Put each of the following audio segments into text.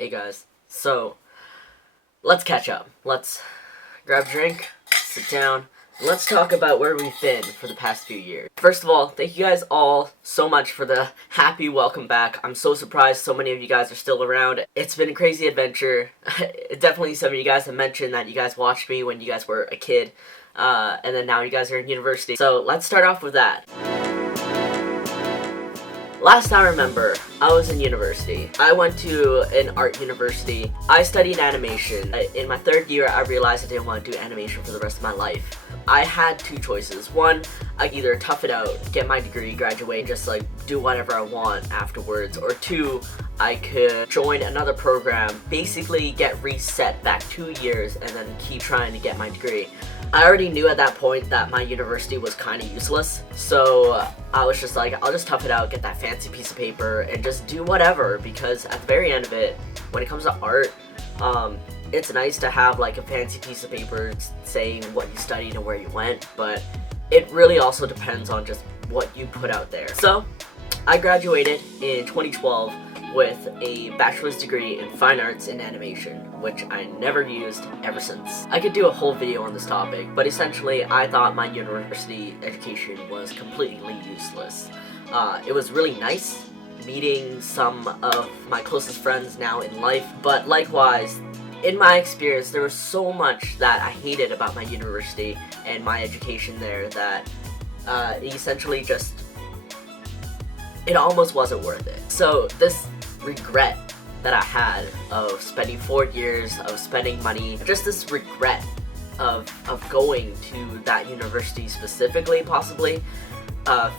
Hey guys, so let's catch up. Let's grab a drink, sit down, and let's talk about where we've been for the past few years. First of all, thank you guys all so much for the happy welcome back. I'm so surprised so many of you guys are still around. It's been a crazy adventure. Definitely some of you guys have mentioned that you guys watched me when you guys were a kid, and then now you guys are in university. So let's start off with that. Last I remember, I was in university. I went to an art university. I studied animation. In my third year, I realized I didn't want to do animation for the rest of my life. I had two choices. One, I could either tough it out, get my degree, graduate, just like do whatever I want afterwards. Or two, I could join another program, basically get reset back 2 years and then keep trying to get my degree. I already knew at that point that my university was kind of useless, so I was just like, I'll just tough it out, get that fancy piece of paper, and just do whatever, because at the very end of it, when it comes to art, it's nice to have like a fancy piece of paper saying what you studied and where you went, but it really also depends on just what you put out there. So, I graduated in 2012 with a bachelor's degree in fine arts and animation, which I never used ever since. I could do a whole video on this topic, but essentially I thought my university education was completely useless. It was really nice meeting some of my closest friends now in life, but likewise, in my experience, there was so much that I hated about my university and my education there that essentially just, it almost wasn't worth it. So this regret that I had of spending 4 years, of spending money, just this regret of going to that university specifically, possibly,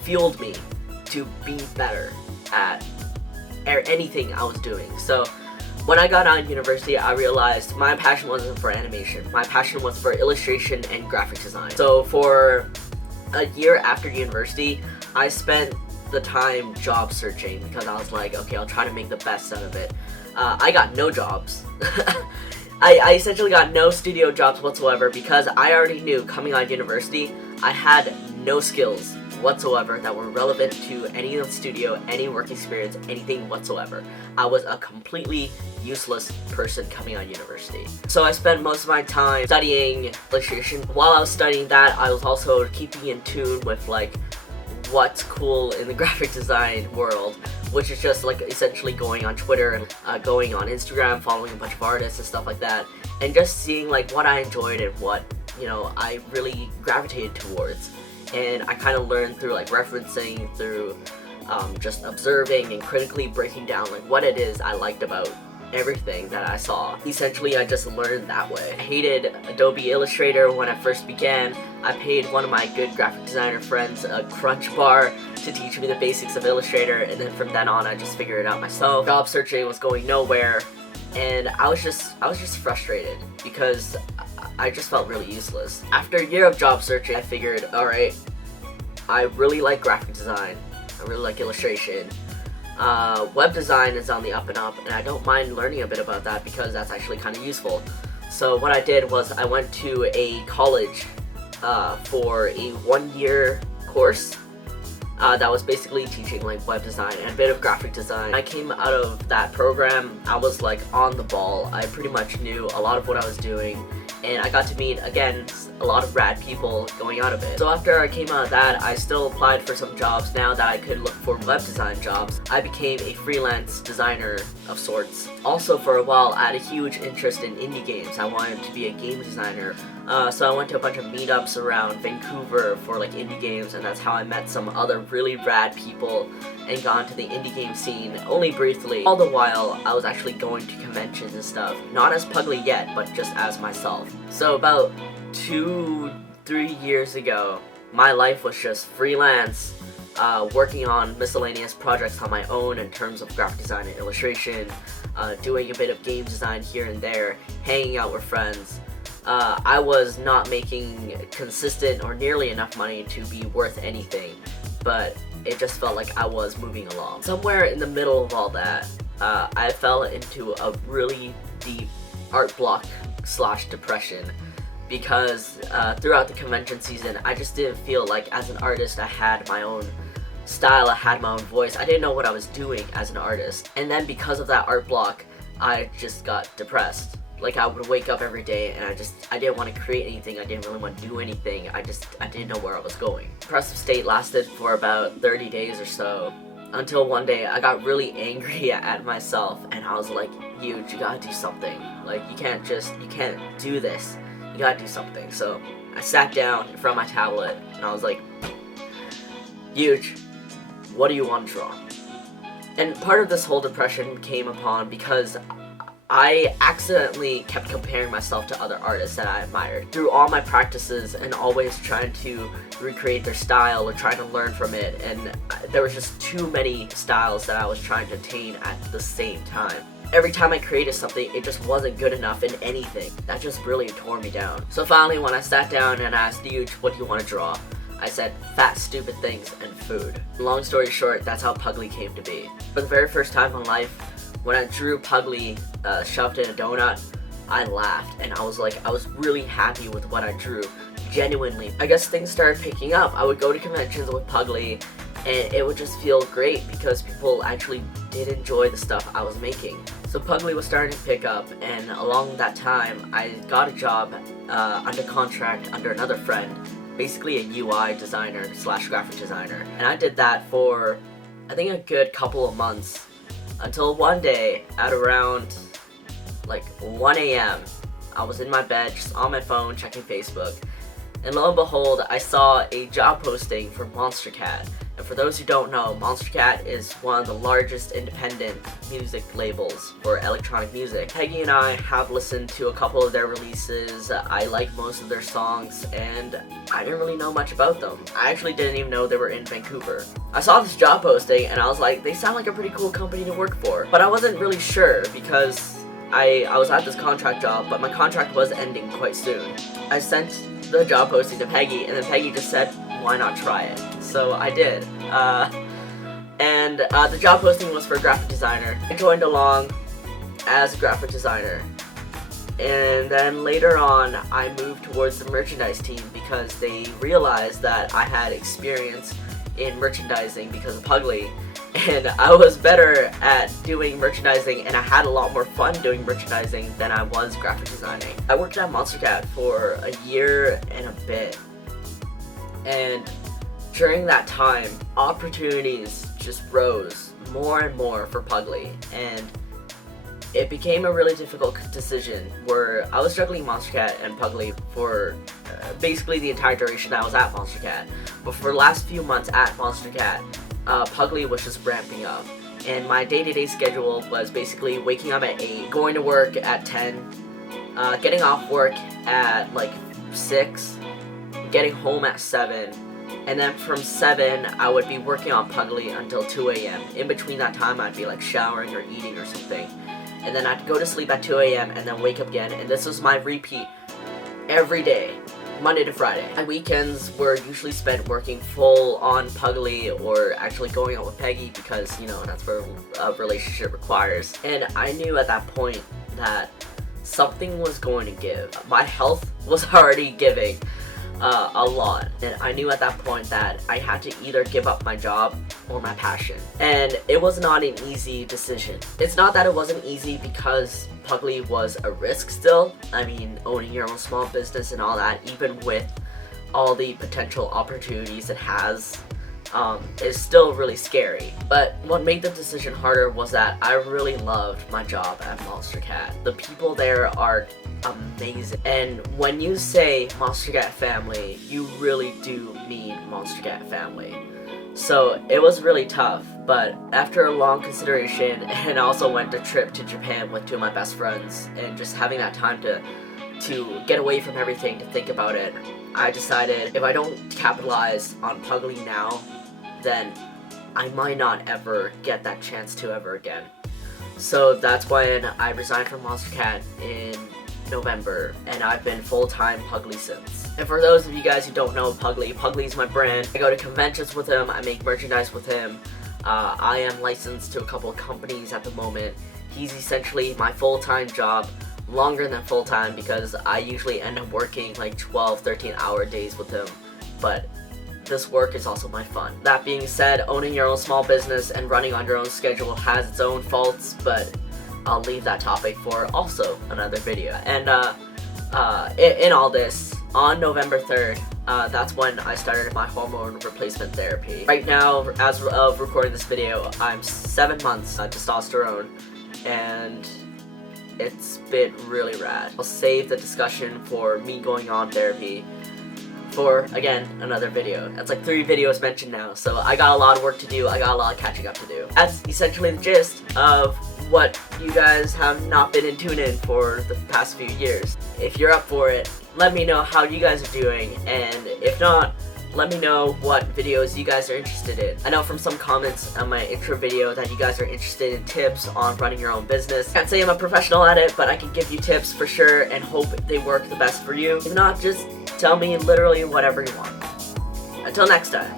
fueled me to be better at anything I was doing. So when I got out of university, I realized my passion wasn't for animation. My passion was for illustration and graphic design. So for a year after university, I spent the time job searching because I was like, okay, I'll try to make the best out of it. I got no jobs. I essentially got no studio jobs whatsoever because I already knew coming out of university, I had no skills whatsoever that were relevant to any of the studio, any work experience, anything whatsoever. I was a completely useless person coming out of university. So I spent most of my time studying illustration. While I was studying that, I was also keeping in tune with like what's cool in the graphic design world, which is just like essentially going on Twitter and going on Instagram, following a bunch of artists and stuff like that, and just seeing like what I enjoyed and what, you know, I really gravitated towards. And I kind of learned through like referencing, through just observing and critically breaking down like what it is I liked about everything that I saw. Essentially, I just learned that way. I hated Adobe Illustrator when I first began. I paid one of my good graphic designer friends a crunch bar to teach me the basics of Illustrator, and then from then on I just figured it out myself. Job searching was going nowhere, and I was just frustrated because I just felt really useless. After a year of job searching, I figured, alright, I really like graphic design, I really like illustration. Web design is on the up and up, and I don't mind learning a bit about that because that's actually kind of useful. So what I did was I went to a college for a 1-year course that was basically teaching like web design and a bit of graphic design. I came out of that program, I was like on the ball. I pretty much knew a lot of what I was doing, and I got to meet, again, a lot of rad people going out of it. So after I came out of that, I still applied for some jobs now that I could look for web design jobs. I became a freelance designer of sorts. Also for a while, I had a huge interest in indie games. I wanted to be a game designer. So I went to a bunch of meetups around Vancouver for like indie games, and that's how I met some other really rad people and got into the indie game scene, only briefly. All the while, I was actually going to conventions and stuff, not as Puggly yet, but just as myself. So about 2-3 years ago, my life was just freelance, working on miscellaneous projects on my own in terms of graphic design and illustration, doing a bit of game design here and there, hanging out with friends. I was not making consistent or nearly enough money to be worth anything, but it just felt like I was moving along. Somewhere in the middle of all that, I fell into a really deep art block / depression because throughout the convention season, I just didn't feel like as an artist I had my own style, I had my own voice. I didn't know what I was doing as an artist. And then because of that art block, I just got depressed. Like, I would wake up every day and I didn't want to create anything, I didn't really want to do anything, I didn't know where I was going. Depressive state lasted for about 30 days or so, until one day I got really angry at myself, and I was like, Euge, you gotta do something. Like, you can't do this, you gotta do something. So I sat down in front of my tablet and I was like, Euge, what do you want to draw? And part of this whole depression came upon because I accidentally kept comparing myself to other artists that I admired. Through all my practices and always trying to recreate their style or trying to learn from it, and there was just too many styles that I was trying to attain at the same time. Every time I created something, it just wasn't good enough in anything. That just really tore me down. So finally, when I sat down and asked Euge, what do you want to draw? I said, fat, stupid things and food. Long story short, that's how Puggly came to be. For the very first time in life, when I drew Puggly shoved in a donut, I laughed, and I was really happy with what I drew, genuinely. I guess things started picking up. I would go to conventions with Puggly, and it would just feel great because people actually did enjoy the stuff I was making. So Puggly was starting to pick up, and along that time, I got a job under contract under another friend, basically a UI designer / graphic designer. And I did that for, I think, a good couple of months, until one day at around like 1 a.m. I was in my bed just on my phone checking Facebook, and lo and behold, I saw a job posting for Monster Cat. And for those who don't know, Monster Cat is one of the largest independent music labels for electronic music. Peggy and I have listened to a couple of their releases. I like most of their songs, and I didn't really know much about them. I actually didn't even know they were in Vancouver. I saw this job posting and I was like, they sound like a pretty cool company to work for. But I wasn't really sure because I was at this contract job, but my contract was ending quite soon. I sent the job posting to Peggy, and then Peggy just said, why not try it? So I did. The job posting was for a graphic designer. I joined along as a graphic designer. And then later on, I moved towards the merchandise team because they realized that I had experience in merchandising because of Puggly. And I was better at doing merchandising, and I had a lot more fun doing merchandising than I was graphic designing. I worked at Monster Cat for a year and a bit, and during that time, opportunities just rose more and more for Puggly, and it became a really difficult decision where I was juggling Monster Cat and Puggly for basically the entire duration that I was at Monster Cat. But for the last few months at Monster Cat, Puggly was just ramping up, and my day-to-day schedule was basically waking up at 8, going to work at 10, getting off work at like 6, getting home at 7, and then from 7 I would be working on Puggly until 2 a.m. In between that time I'd be like showering or eating or something, and then I'd go to sleep at 2 a.m. and then wake up again, and this was my repeat every day, Monday to Friday. My weekends were usually spent working full on Puggly or actually going out with Peggy because, you know, that's what a relationship requires. And I knew at that point that something was going to give. My health was already giving a lot, and I knew at that point that I had to either give up my job or my passion, and it was not an easy decision. It's not that it wasn't easy because Puggly was a risk still. I mean, owning your own small business and all that, even with all the potential opportunities it has, is still really scary. But what made the decision harder was that I really loved my job at Monster Cat. The people there are amazing, and when you say Monster Cat family, you really do mean Monster Cat family. So it was really tough, but after a long consideration, and also went a trip to Japan with two of my best friends, and just having that time to get away from everything to think about it, I decided if I don't capitalize on Puggly now, then I might not ever get that chance to ever again. So that's when I resigned from Monster Cat in November, and I've been full-time Puggly since. And for those of you guys who don't know Puggly, Puggly's my brand. I go to conventions with him, I make merchandise with him. I am licensed to a couple of companies at the moment. He's essentially my full-time job, longer than full-time because I usually end up working like 12, 13-hour days with him. But this work is also my fun. That being said, owning your own small business and running on your own schedule has its own faults, but I'll leave that topic for also another video. And in all this, on November 3rd, that's when I started my hormone replacement therapy. Right now, as of recording this video, I'm 7 months testosterone, and it's been really rad. I'll save the discussion for me going on therapy for, again, another video. That's like 3 videos mentioned now, so I got a lot of work to do, I got a lot of catching up to do. That's essentially the gist of what you guys have not been in tune in for the past few years. If you're up for it, let me know how you guys are doing, and if not, let me know what videos you guys are interested in. I know from some comments on my intro video that you guys are interested in tips on running your own business. Can't say I'm a professional at it, but I can give you tips for sure and hope they work the best for you. If not, just tell me literally whatever you want. Until next time.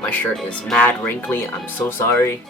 My shirt is mad wrinkly, I'm so sorry.